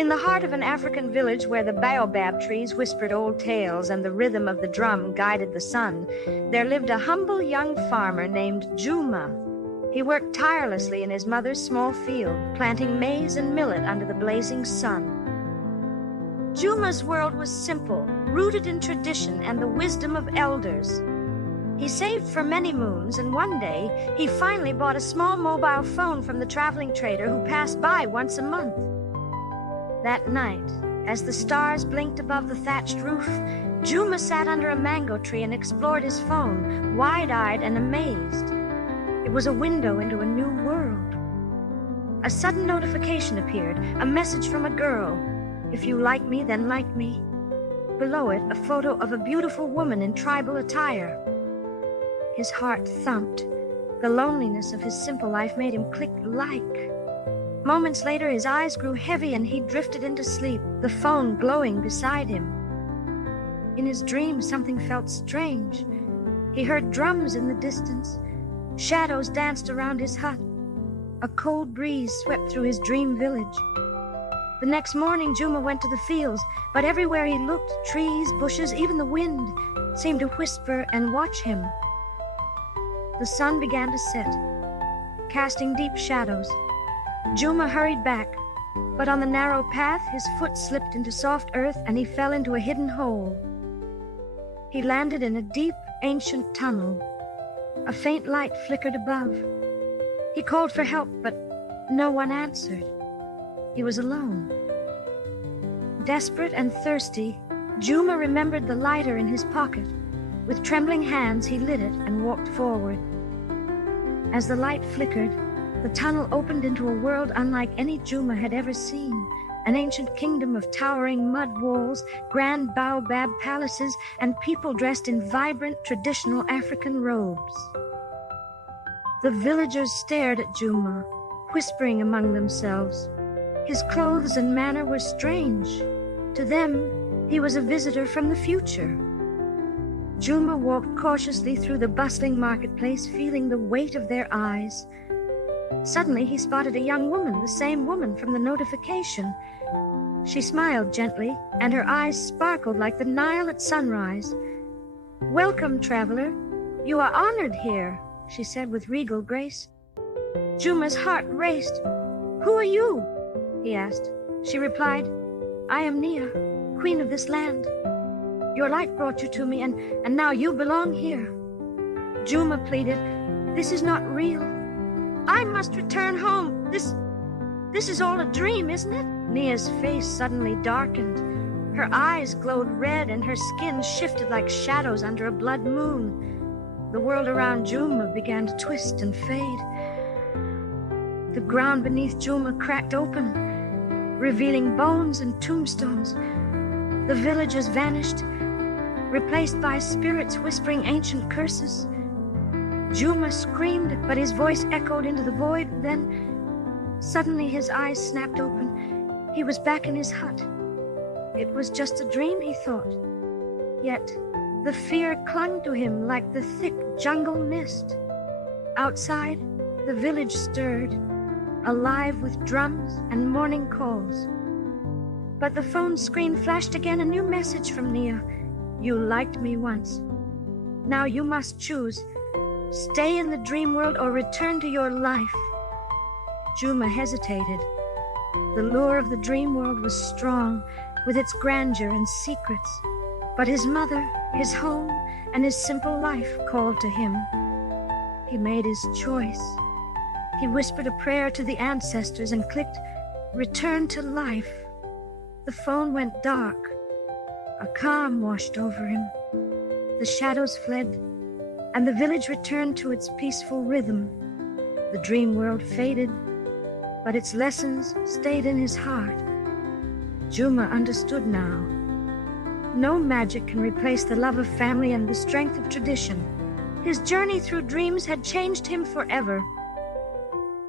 In the heart of an African village where the baobab trees whispered old tales and the rhythm of the drum guided the sun, there lived a humble young farmer named Juma. He worked tirelessly in his mother's small field, planting maize and millet under the blazing sun. Juma's world was simple, rooted in tradition and the wisdom of elders. He saved for many moons, and one day he finally bought a small mobile phone from the traveling trader who passed by once a month. That night, as the stars blinked above the thatched roof, Juma sat under a mango tree and explored his phone, wide-eyed and amazed. It was a window into a new world. A sudden notification appeared, a message from a girl. "If you like me, then like me." Below it, a photo of a beautiful woman in tribal attire. His heart thumped. The loneliness of his simple life made him click like. Moments later, his eyes grew heavy and he drifted into sleep, the phone glowing beside him. In his dream, something felt strange. He heard drums in the distance. Shadows danced around his hut. A cold breeze swept through his dream village. The next morning, Juma went to the fields, but everywhere he looked, trees, bushes, even the wind seemed to whisper and watch him. The sun began to set, casting deep shadows. Juma hurried back, but on the narrow path, his foot slipped into soft earth and he fell into a hidden hole. He landed in a deep, ancient tunnel. A faint light flickered above. He called for help, but no one answered. He was alone. Desperate and thirsty, Juma remembered the lighter in his pocket. With trembling hands, he lit it and walked forward. As the light flickered, the tunnel opened into a world unlike any Juma had ever seen. An ancient kingdom of towering mud walls, grand baobab palaces, and people dressed in vibrant traditional African robes. The villagers stared at Juma, whispering among themselves. His clothes and manner were strange. To them, he was a visitor from the future. Juma walked cautiously through the bustling marketplace, feeling the weight of their eyes. Suddenly, he spotted a young woman, the same woman from the notification. She smiled gently, and her eyes sparkled like the Nile at sunrise. "Welcome, traveler. You are honored here," she said with regal grace. Juma's heart raced. "Who are you?" he asked. She replied, "I am Nia, queen of this land. Your light brought you to me, and now you belong here." Juma pleaded, "This is not real. I must return home. This is all a dream, isn't it?" Nia's face suddenly darkened. Her eyes glowed red and her skin shifted like shadows under a blood moon. The world around Juma began to twist and fade. The ground beneath Juma cracked open, revealing bones and tombstones. The villagers vanished, replaced by spirits whispering ancient curses. Juma screamed, but his voice echoed into the void. Then, suddenly his eyes snapped open. He was back in his hut. It was just a dream, he thought. Yet, the fear clung to him like the thick jungle mist. Outside, the village stirred, alive with drums and morning calls. But the phone screen flashed again, a new message from Nia. "You liked me once. Now you must choose. Stay in the dream world or return to your life." Juma hesitated. The lure of the dream world was strong, with its grandeur and secrets. But his mother, his home, and his simple life called to him. He made his choice. He whispered a prayer to the ancestors and clicked, "Return to life." The phone went dark. A calm washed over him. The shadows fled, and the village returned to its peaceful rhythm. The dream world faded, but its lessons stayed in his heart. Juma understood now. No magic can replace the love of family and the strength of tradition. His journey through dreams had changed him forever.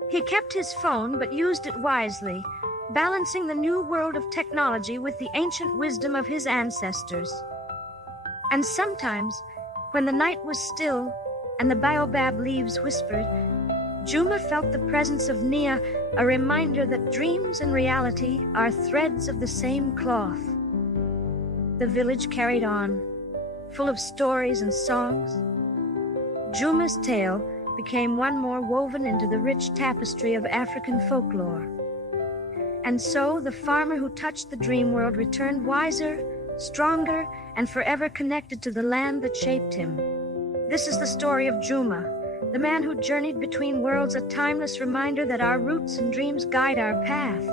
He kept his phone, but used it wisely, balancing the new world of technology with the ancient wisdom of his ancestors. And sometimes, when the night was still and the baobab leaves whispered, Juma felt the presence of Nia, a reminder that dreams and reality are threads of the same cloth. The village carried on, full of stories and songs. Juma's tale became one more woven into the rich tapestry of African folklore. And so the farmer who touched the dream world returned wiser, stronger, and forever connected to the land that shaped him. This is the story of Juma, the man who journeyed between worlds, a timeless reminder that our roots and dreams guide our path.